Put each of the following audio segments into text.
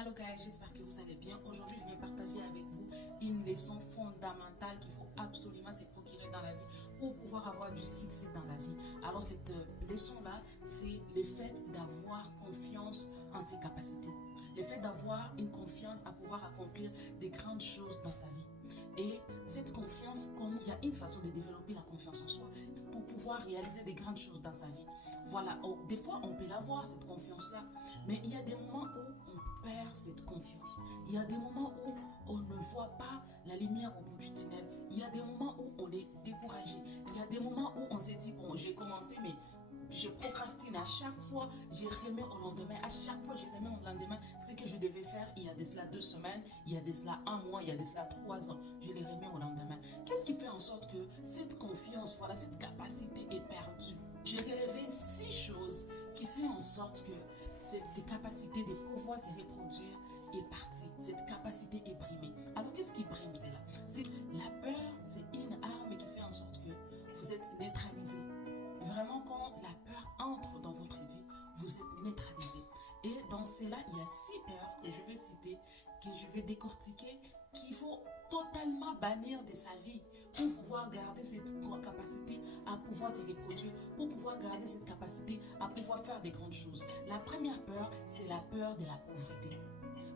Hello guys, j'espère que vous allez bien. Aujourd'hui, je vais partager avec vous une leçon fondamentale qu'il faut absolument se procurer dans la vie pour pouvoir avoir du succès dans la vie. Alors cette leçon-là, c'est le fait d'avoir confiance en ses capacités. Le fait d'avoir une confiance à pouvoir accomplir des grandes choses dans sa vie. Et cette confiance, comme il y a une façon de développer la confiance en soi pour pouvoir réaliser des grandes choses dans sa vie. Voilà, des fois on peut l'avoir cette confiance-là, mais il y a des moments où on perd cette confiance. Il y a des moments où on ne voit pas la lumière au bout du tunnel. Il y a des moments où on est découragé. Il y a des moments où on s'est dit, bon, j'ai commencé, mais je procrastine à chaque fois, j'ai remis au lendemain, à chaque fois j'ai remis au lendemain ce que je devais faire il y a de cela 2 semaines, il y a de cela 1 mois, il y a de cela 3 ans, je les remets au lendemain. Qu'est-ce qui fait en sorte que cette confiance, voilà, cette capacité est perdue? J'ai relevé 6 choses qui font en sorte que cette capacité de pouvoir se reproduire est partie, cette capacité est brimée. Alors qu'est-ce qui brime cela? C'est la peur, c'est une arme qui fait en sorte que vous êtes neutralisé. Vraiment, quand la peur entre dans votre vie, vous êtes neutralisé. Et dans cela, il y a 6 peurs que je vais citer, que je vais décortiquer, qu'il faut totalement bannir de sa vie pour pouvoir garder cette capacité à pouvoir se reproduire, pour pouvoir garder cette capacité à pouvoir faire des grandes choses. La première peur, c'est la peur de la pauvreté.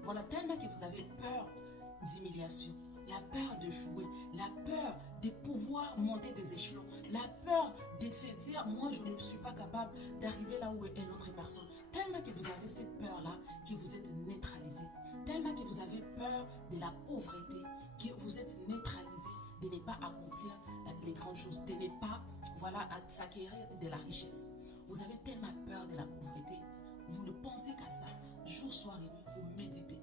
Voilà, tellement que vous avez peur d'humiliation, la peur de jouer, la peur de pouvoir monter des échelons, la peur de se dire, moi je ne suis pas capable d'arriver là où est l'autre personne. Tellement que vous avez cette peur-là, que vous êtes neutralisé. Tellement que vous avez peur de la pauvreté, que vous êtes neutralisé, de ne pas accomplir les grandes choses, de ne pas, voilà, s'acquérir de la richesse. Vous avez tellement peur de la pauvreté, vous ne pensez qu'à ça, jour, soir et nuit, vous méditez.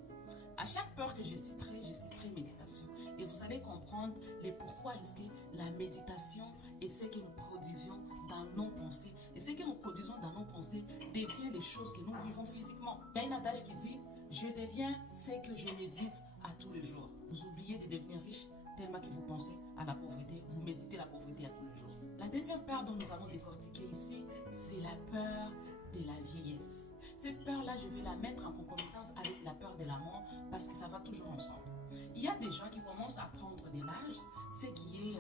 À chaque peur que je citerai méditation. Et vous allez comprendre les pourquoi est-ce que la méditation est ce que nous produisons dans nos pensées. Et ce que nous produisons dans nos pensées devient les choses que nous vivons physiquement. Il y a une adage qui dit, je deviens ce que je médite à tous les jours. Vous oubliez de devenir riche tellement que vous pensez à la pauvreté, vous méditez la pauvreté à tous les jours. La deuxième peur dont nous allons décortiquer ici, c'est la peur de la vieillesse. Cette peur-là, je vais la mettre en concomitance avec la peur de la mort parce que ça va toujours ensemble. Il y a des gens qui commencent à prendre de l'âge, ce qui est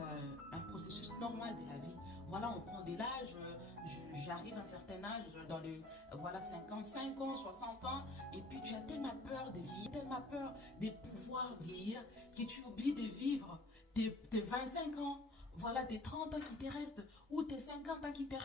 un processus normal de la vie. Voilà, on prend de l'âge, j'arrive à un certain âge, dans le 55 ans, 60 ans, et puis tu as tellement peur de vieillir, tellement peur de pouvoir vieillir, que tu oublies de vivre tes 25 ans, voilà, tes 30 ans qui te restent, ou tes 50 ans qui te restent.